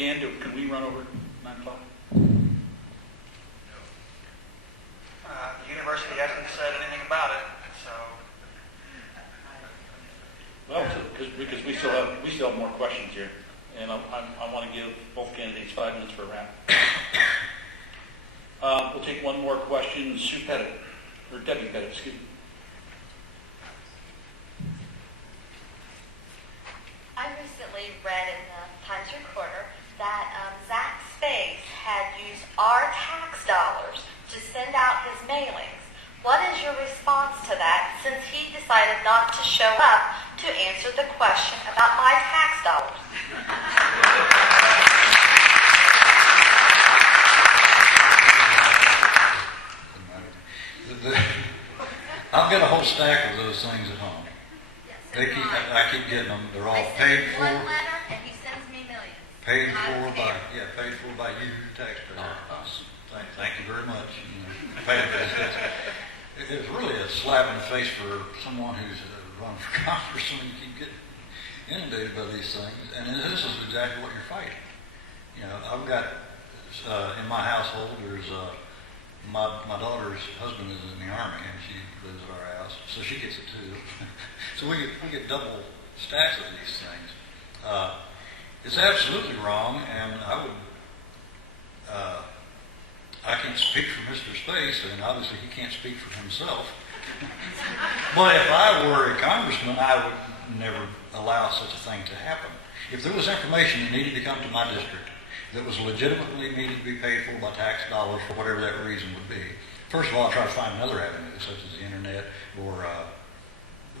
Can we run over 9 o'clock? The university hasn't said anything about it, so. Well, because we still have more questions here, and I want to give both candidates 5 minutes for a wrap. We'll take one more question. Sue Pettit, or Debbie Pettit, excuse me. I recently read in the Times Recorder that Zach Space had used our tax dollars to send out his mailings. What is your response to that, since he decided not to show up to answer the question about my tax dollars? I've got a whole stack of those things at home. I keep getting them. They're all paid for. One letter, and he sends me millions. Paid for by you, taxpayer. Thank you very much. It's really a slap in the face for someone who's run for Congress when you keep getting inundated by these things. And this is exactly what you're fighting. I've got in my household. There's my daughter's husband is in the Army, and she lives at our house, so she gets it too. So we get double stacks of these things. It's absolutely wrong, and I can't speak for Mr. Space, and obviously he can't speak for himself. But if I were a congressman, I would never allow such a thing to happen. If there was information that needed to come to my district that was legitimately needed to be paid for by tax dollars for whatever that reason would be, first of all, I'll try to find another avenue, such as the internet or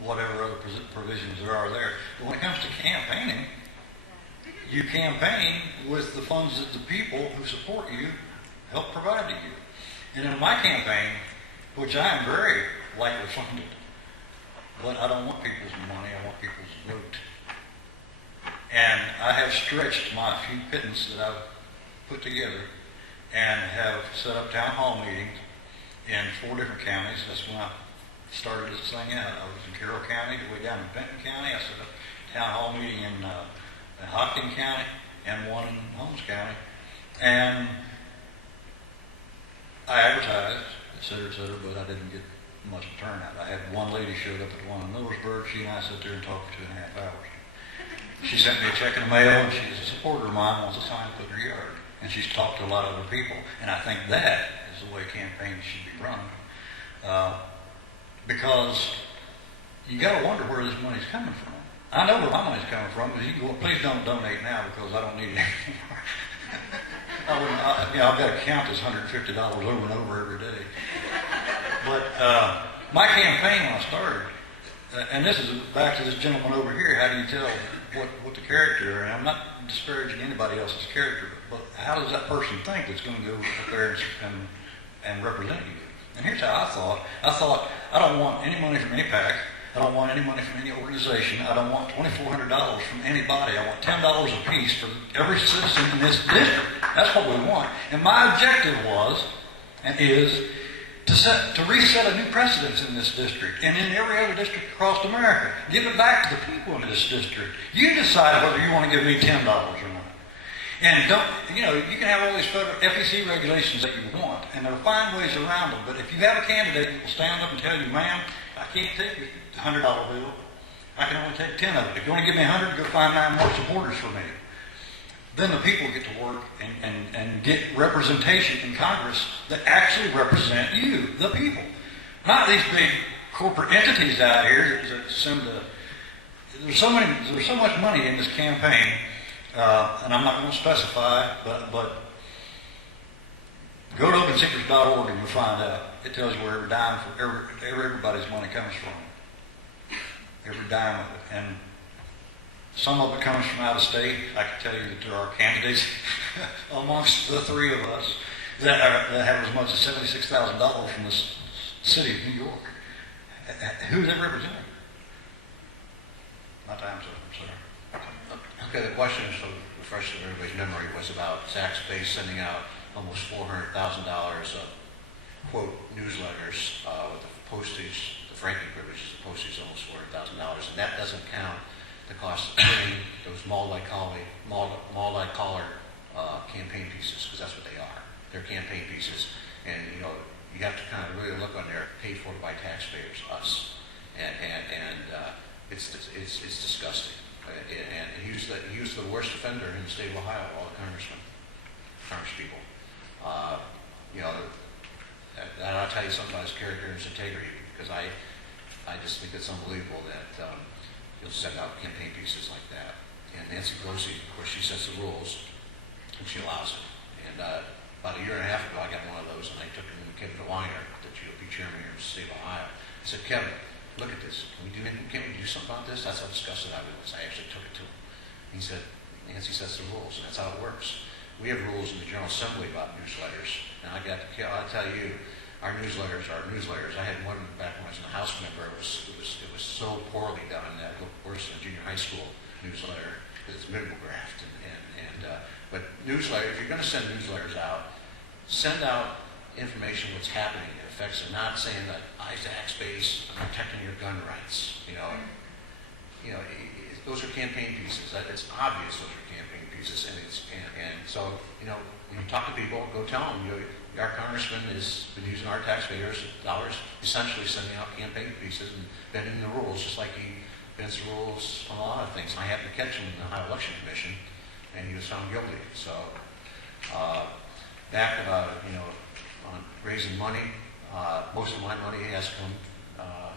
whatever other provisions there are there. But when it comes to campaigning, you campaign with the funds that the people who support you help provide to you. And in my campaign, which I am very lightly funded, but I don't want people's money, I want people's vote. And I have stretched my few pittance that I've put together and have set up town hall meetings in 4 different counties. That's when I started this thing out. I was in Carroll County, way down in Benton County. I set up a town hall meeting in Hopkins County and one in Holmes County. And I advertised, et cetera, but I didn't get much turnout. I had one lady showed up at the one in Millersburg. She and I sat there and talked for 2.5 hours. She sent me a check in the mail, and she's a supporter of mine, wants a sign put in her yard. And she's talked to a lot of other people. And I think that is the way campaigns should be run. Because you got to wonder where this money's coming from. I know where my money's coming from, but you can go, please don't donate now because I don't need it anymore. I've got to count this $150 over and over every day. But my campaign when I started, and this is back to this gentleman over here, how do you tell what the character, and I'm not disparaging anybody else's character, but how does that person think that's going to go up there and represent you? And here's how I thought, I don't want any money from any PAC. I don't want any money from any organization. I don't want $2,400 from anybody. I want $10 a piece for every citizen in this district. That's what we want. And my objective was, and is, to reset a new precedence in this district and in every other district across America. Give it back to the people in this district. You decide whether you want to give me $10 or not. And you can have all these federal FEC regulations that you want, and there are fine ways around them, but if you have a candidate that will stand up and tell you, ma'am, I can't take a $100 bill. I can only take 10 of it. If you want to give me 100, go find 9 more supporters for me. Then the people get to work and get representation in Congress that actually represent you, the people. Not these big corporate entities out here that seem to... There's so much money in this campaign, and I'm not going to specify, but go to OpenSecrets.org and you'll find out. It tells you where every dime for everybody's money comes from. Every dime of it. And some of it comes from out of state. I can tell you that there are candidates amongst the 3 of us that have as much as $76,000 from the city of New York. Who's that representing? My time's up, I'm sorry. Okay, the question, so refresh everybody's memory, was about Zach Space sending out almost $400,000 of, quote, newsletters with the postage, the franking privileges, the postage is almost $400,000, and that doesn't count the cost of printing those multi-collar campaign pieces, because that's what they are. They're campaign pieces. And, you know, you have to kind of really look on there, paid for by taxpayers, us. And it's disgusting. And he was the worst offender in the state of Ohio, all the congresspeople. You know, and I'll tell you something about his character and his integrity, because I just think it's unbelievable that he'll send out campaign pieces like that. And Nancy Pelosi, of course, she sets the rules, and she allows it. And about a year and a half ago, I got one of those, and I took it to Kevin DeWine, the GOP chairman here in the state of Ohio. I said, Kevin, look at this. Can we do something about this? That's how disgusted I was. I actually took it to him. He said, Nancy sets the rules, and that's how it works. We have rules in the General Assembly about newsletters, and I'll tell you, our newsletters are newsletters. I had one back when I was a House member. It was so poorly done that it looked worse than a junior high school newsletter because it's mimeographed. But newsletters, if you're going to send newsletters out, send out information what's happening. It affects it. Not saying that Isaac Space, I'm protecting your gun rights. You know, those are campaign pieces. It's obvious those are campaign pieces, and so you know when you talk to people, go tell them our congressman has been using our taxpayers' dollars, essentially sending out campaign pieces and bending the rules, just like he bends the rules on a lot of things. And I happened to catch him in the Ohio Election Commission, and he was found guilty. So back about on raising money, most of my money has come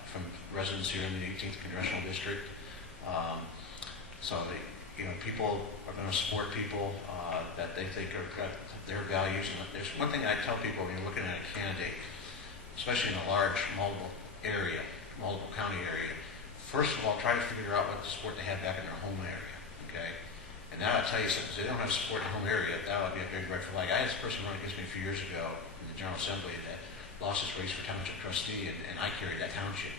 from residents here in the 18th Congressional District. So people are going to support people that they think are got their values. And there's one thing I tell people when you're looking at a candidate, especially in a large multiple county area. First of all, try to figure out what support they have back in their home area. Okay, and now I'll tell you something. If they don't have support in the home area, that would be a big red flag. I had this person run against me a few years ago in the General Assembly that lost his race for township trustee, and I carried that township.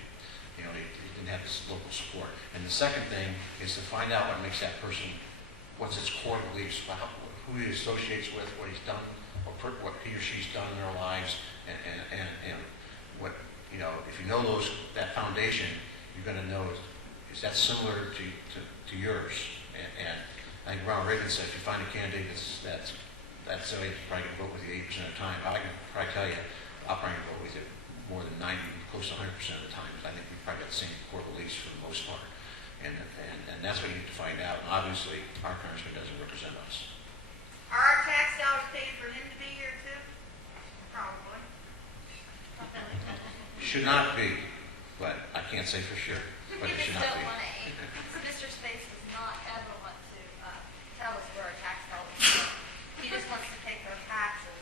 He didn't have this local support. And the second thing is to find out what makes that person, what's his core beliefs, who he associates with, what he's done, or what he or she's done in their lives, and what, if you know that foundation, you're going to know, is that similar to yours? And I think Ronald Reagan said, if you find a candidate that's somebody that's probably going to vote with you 80% of the time, I can probably tell you, I'll probably vote with you more than 90, close to 100% of the time. I think we've probably got the same core beliefs for the most part. And that's what you need to find out. And obviously, our congressman doesn't represent us. Are our tax dollars paid for him to be here too? Probably. Should not be, but I can't say for sure. But it should not be. Mr. Space does not ever want to tell us where our tax dollars go. He just wants to take our taxes.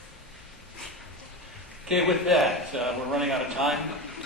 Okay, with that, we're running out of time.